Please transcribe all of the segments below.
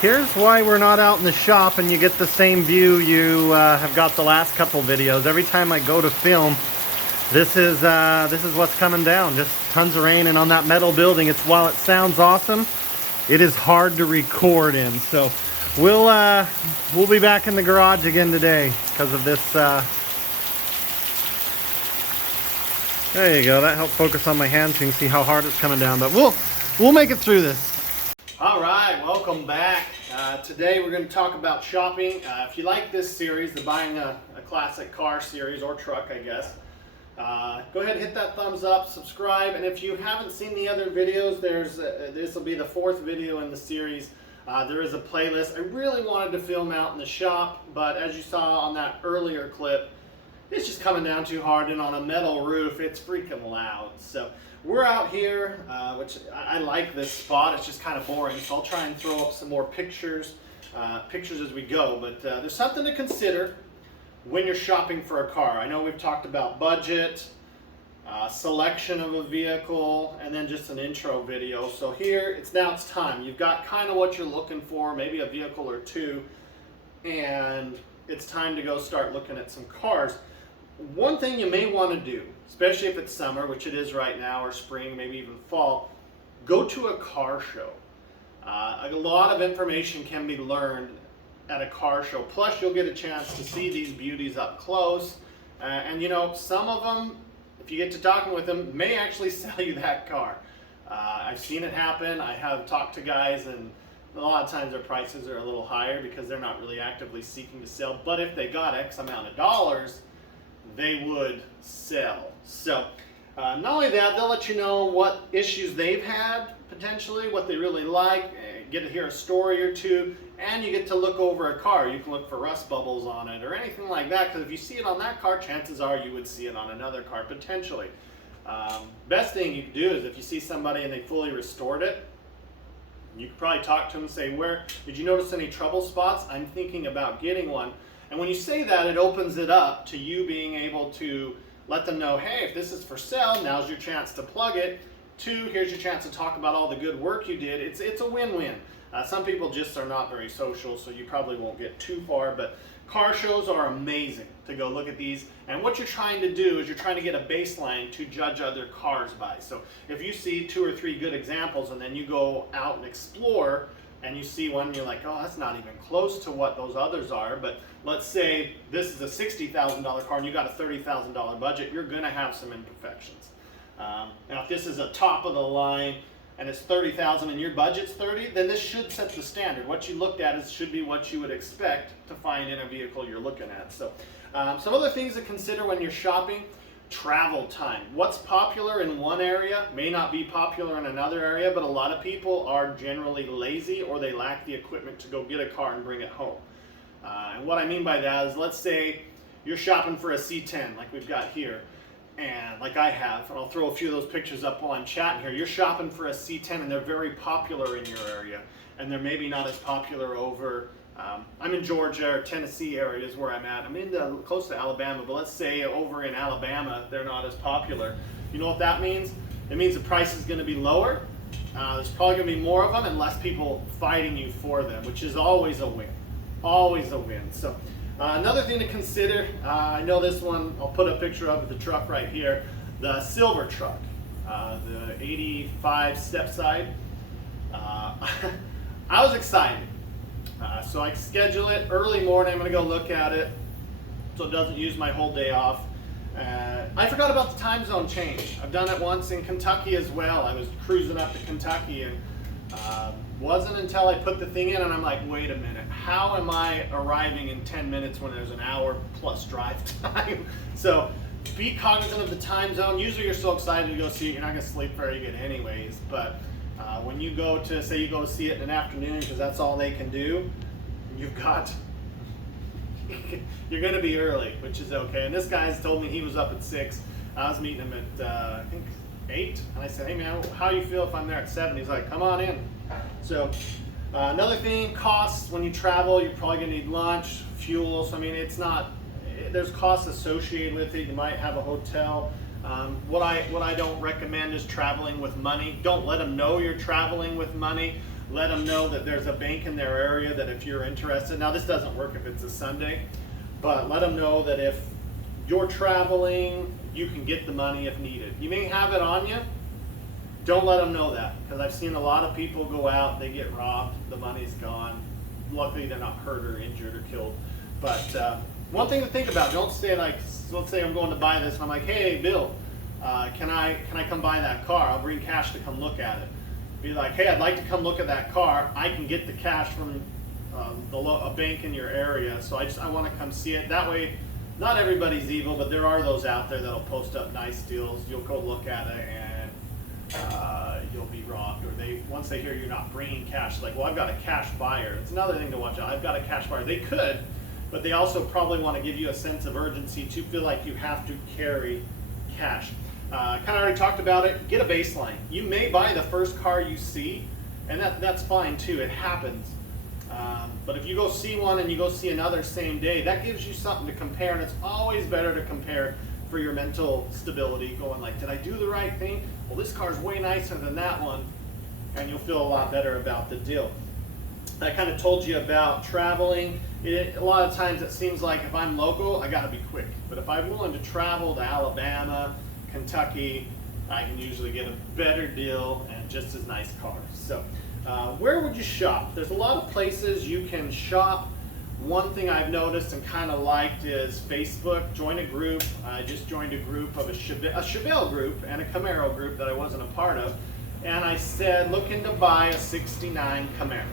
Here's why we're not out in the shop and you get the same view you have got the last couple videos. Every time I go to film, this is what's coming down. Just tons of rain, and on that metal building, while it sounds awesome, it is hard to record in. So we'll be back in the garage again today because of this. There you go. That helped focus on my hand so you can see how hard it's coming down. But we'll make it through this. All right, welcome back. Today we're going to talk about shopping. If you like this series, the buying a classic car series or truck, I guess, go ahead and hit that thumbs up, subscribe, and if you haven't seen the other videos, this will be the 4th video in the series. There is a playlist. I really wanted to film out in the shop, but as you saw on that earlier clip, it's just coming down too hard, and on a metal roof, it's freaking loud. So we're out here, which I like this spot. It's just kind of boring, so I'll try and throw up some more pictures as we go. But there's something to consider when you're shopping for a car. I know we've talked about budget, selection of a vehicle, and then just an intro video. So here, it's time. You've got kind of what you're looking for, maybe a vehicle or two, and it's time to go start looking at some cars. One thing you may want to do, especially if it's summer, which it is right now, or spring, maybe even fall, go to a car show. A lot of information can be learned at a car show. Plus, you'll get a chance to see these beauties up close. And you know, some of them, if you get to talking with them, may actually sell you that car. I've seen it happen. I have talked to guys, and a lot of times their prices are a little higher because they're not really actively seeking to sell. But if they got X amount of dollars, they would sell. So not only that, they'll let you know what issues they've had, potentially, what they really like, get to hear a story or two, and you get to look over a car. You can look for rust bubbles on it or anything like that, because if you see it on that car, chances are you would see it on another car, potentially. Best thing you can do is if you see somebody and they fully restored it, you could probably talk to them and say, did you notice any trouble spots? I'm thinking about getting one. And when you say that, it opens it up to you being able to let them know, hey, if this is for sale, now's your chance to plug it. 2, here's your chance to talk about all the good work you did. It's a win-win. Some people just are not very social, so you probably won't get too far, but car shows are amazing to go look at these. And what you're trying to do is you're trying to get a baseline to judge other cars by. So if you see 2 or 3 good examples and then you go out and explore and you see one and you're like, oh, that's not even close to what those others are, but let's say this is a $60,000 car and you got a $30,000 budget, you're going to have some imperfections. Now if this is a top of the line and it's $30,000 and your budget's $30,000, then this should set the standard. What you looked at should be what you would expect to find in a vehicle you're looking at. So some other things to consider when you're shopping: travel time. What's popular in one area may not be popular in another area, but a lot of people are generally lazy or they lack the equipment to go get a car and bring it home. And what I mean by that is, let's say you're shopping for a C10 like we've got here, and like I have, and I'll throw a few of those pictures up while I'm chatting here. You're shopping for a C10 and they're very popular in your area, and they're maybe not as popular over, I'm in Georgia or Tennessee areas where I'm at. I'm close to Alabama, but let's say over in Alabama, they're not as popular. You know what that means? It means the price is going to be lower. There's probably going to be more of them and less people fighting you for them, which is always a win. Always a win. So another thing to consider, I know this one, I'll put a picture of the truck right here, the silver truck, the 85 step side. I was excited. So I schedule it early morning. I'm going to go look at it so it doesn't use my whole day off. I forgot about the time zone change. I've done it once in Kentucky as well. I was cruising up to Kentucky, and wasn't until I put the thing in and I'm like, wait a minute, how am I arriving in 10 minutes when there's an hour plus drive time? So be cognizant of the time zone. Usually you're so excited to go see it, you're not going to sleep very good anyways, but when you go to, say you go see it in an afternoon because that's all they can do, you're going to be early, which is okay. And this guy's told me he was up at 6. I was meeting him at, I think, 8. And I said, hey man, how you feel if I'm there at 7? He's like, come on in. So another thing, costs. When you travel, you're probably going to need lunch, fuel. So I mean, there's costs associated with it. You might have a hotel. What I don't recommend is traveling with money. Don't let them know you're traveling with money. Let them know that there's a bank in their area that if you're interested. Now this doesn't work if it's a Sunday, but let them know that if you're traveling, you can get the money if needed. You may have it on you. Don't let them know that, because I've seen a lot of people go out, they get robbed, the money's gone. Luckily they're not hurt or injured or killed. But one thing to think about, don't say like, let's say I'm going to buy this and I'm like, hey Bill, can I come buy that car? I'll bring cash to come look at it. Be like, hey, I'd like to come look at that car. I can get the cash from a bank in your area, so I want to come see it. That way, not everybody's evil, but there are those out there that'll post up nice deals. You'll go look at it and you'll be robbed, or once they hear you're not bringing cash, like, well, I've got a cash buyer. It's another thing to watch out. I've got a cash buyer. They could, but they also probably want to give you a sense of urgency to feel like you have to carry cash. Kind of already talked about it. Get a baseline. You may buy the first car you see, and that's fine too. It happens. But if you go see one and you go see another same day, that gives you something to compare, and it's always better to compare for your mental stability, going like, did I do the right thing? Well, this car's way nicer than that one, and you'll feel a lot better about the deal. I kind of told you about traveling. A lot of times it seems like if I'm local, I gotta be quick. But if I'm willing to travel to Alabama, Kentucky, I can usually get a better deal and just as nice cars. So where would you shop? There's a lot of places you can shop. One thing I've noticed and kind of liked is Facebook. Join a group. I just joined a group of a Chevelle group and a Camaro group that I wasn't a part of. And I said, looking to buy a 69 Camaro.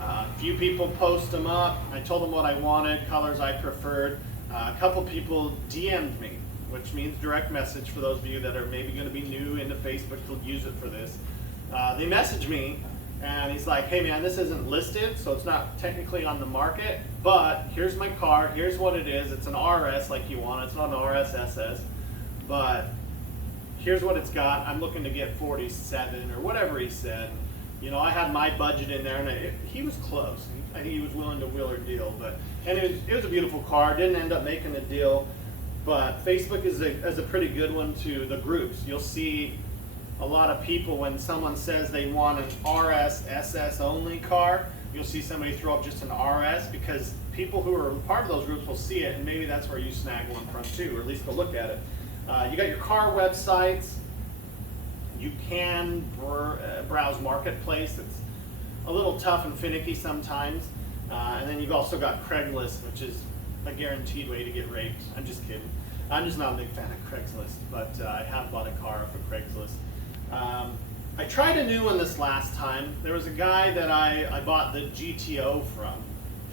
A few people post them up. I told them what I wanted, colors I preferred. A couple people DM'd me, which means direct message for those of you that are maybe going to be new into Facebook to use it for this. They messaged me, and he's like, hey man, this isn't listed, so it's not technically on the market, but here's my car, here's what it is. It's an RS like you want, it's not an RS SS, but here's what it's got. I'm looking to get 47 or whatever he said. You know, I had my budget in there, and he was close. I think he was willing to wheel or deal, and it was a beautiful car. Didn't end up making a deal, but Facebook is a pretty good one to the groups. You'll see a lot of people when someone says they want an RS SS only car, you'll see somebody throw up just an RS, because people who are part of those groups will see it, and maybe that's where you snag one from too, or at least go look at it. You got your car websites. You can browse Marketplace. It's a little tough and finicky sometimes. And then you've also got Craigslist, which is a guaranteed way to get raped. I'm just kidding. I'm just not a big fan of Craigslist, but I have bought a car off of Craigslist. I tried a new one this last time. There was a guy that I bought the GTO from.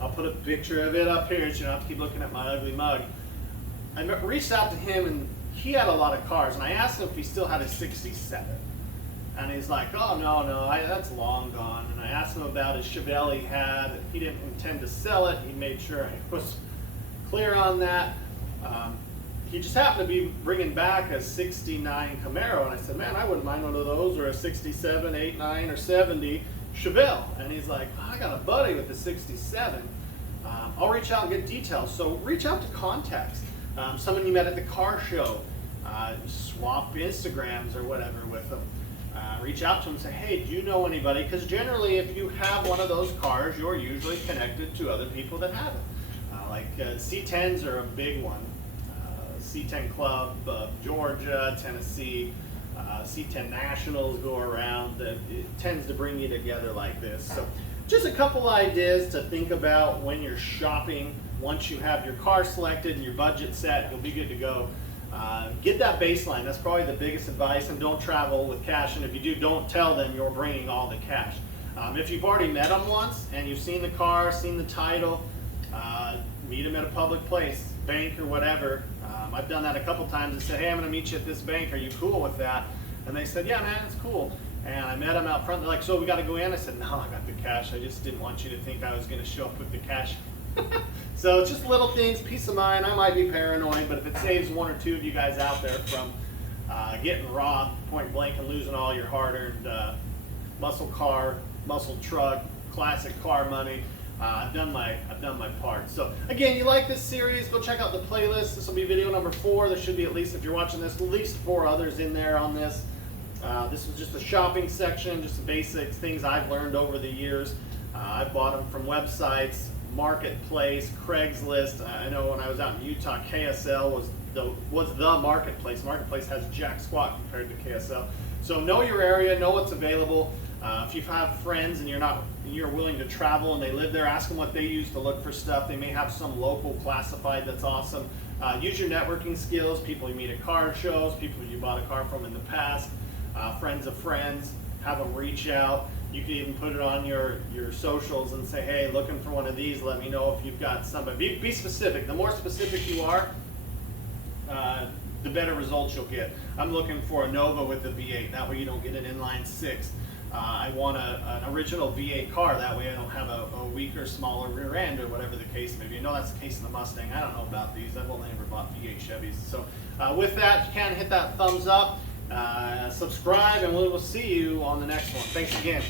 I'll put a picture of it up here so you don't have to keep looking at my ugly mug. I reached out to him, and he had a lot of cars, and I asked him if he still had a 67. And he's like, oh no, that's long gone. And I asked him about his Chevelle he had. He didn't intend to sell it. He made sure I was clear on that. He just happened to be bringing back a 69 Camaro, and I said, man, I wouldn't mind one of those, or a 67, 89, or 70 Chevelle. And he's like, oh, I got a buddy with a 67. I'll reach out and get details. So reach out to contacts. Someone you met at the car show, swap Instagrams or whatever with them. Reach out to them and say, hey, do you know anybody? Because generally, if you have one of those cars, you're usually connected to other people that have it. C10s are a big one. C10 Club of Georgia, Tennessee, C10 Nationals go around. It tends to bring you together like this. So just a couple ideas to think about when you're shopping. Once you have your car selected and your budget set, you'll be good to go. Get that baseline. That's probably the biggest advice, and don't travel with cash. And if you do, don't tell them you're bringing all the cash. If you've already met them once and you've seen the car, seen the title, meet them at a public place, bank or whatever. I've done that a couple times and said, hey, I'm going to meet you at this bank. Are you cool with that? And they said, yeah, man, it's cool. And I met them out front. They're like, so we got to go in? I said, no, I got the cash. I just didn't want you to think I was going to show up with the cash. So it's just little things, peace of mind. I might be paranoid, but if it saves one or two of you guys out there from getting robbed point blank and losing all your hard-earned muscle car, muscle truck, classic car money, I've done my part. So again, you like this series, go check out the playlist. This will be video number 4. There should be, at least if you're watching this, at least 4 others in there on this. This was just a shopping section, just the basic things I've learned over the years. I've bought them from websites, Marketplace, Craigslist. I know when I was out in Utah, KSL was the Marketplace. Marketplace has jack squat compared to KSL. So know your area, know what's available. If you have friends and you're willing to travel and they live there, ask them what they use to look for stuff. They may have some local classified that's awesome. Use your networking skills, people you meet at car shows, people you bought a car from in the past, friends of friends, have them reach out. You can even put it on your socials and say, hey, looking for one of these, let me know if you've got somebody. Be specific. The more specific you are, the better results you'll get. I'm looking for a Nova with a V8. That way you don't get an inline six. I want an original V8 car. That way I don't have a weaker, smaller rear end or whatever the case may be. I know that's the case in the Mustang. I don't know about these. I've only ever bought V8 Chevys. So with that, you can hit that thumbs up, subscribe, and we will see you on the next one. Thanks again.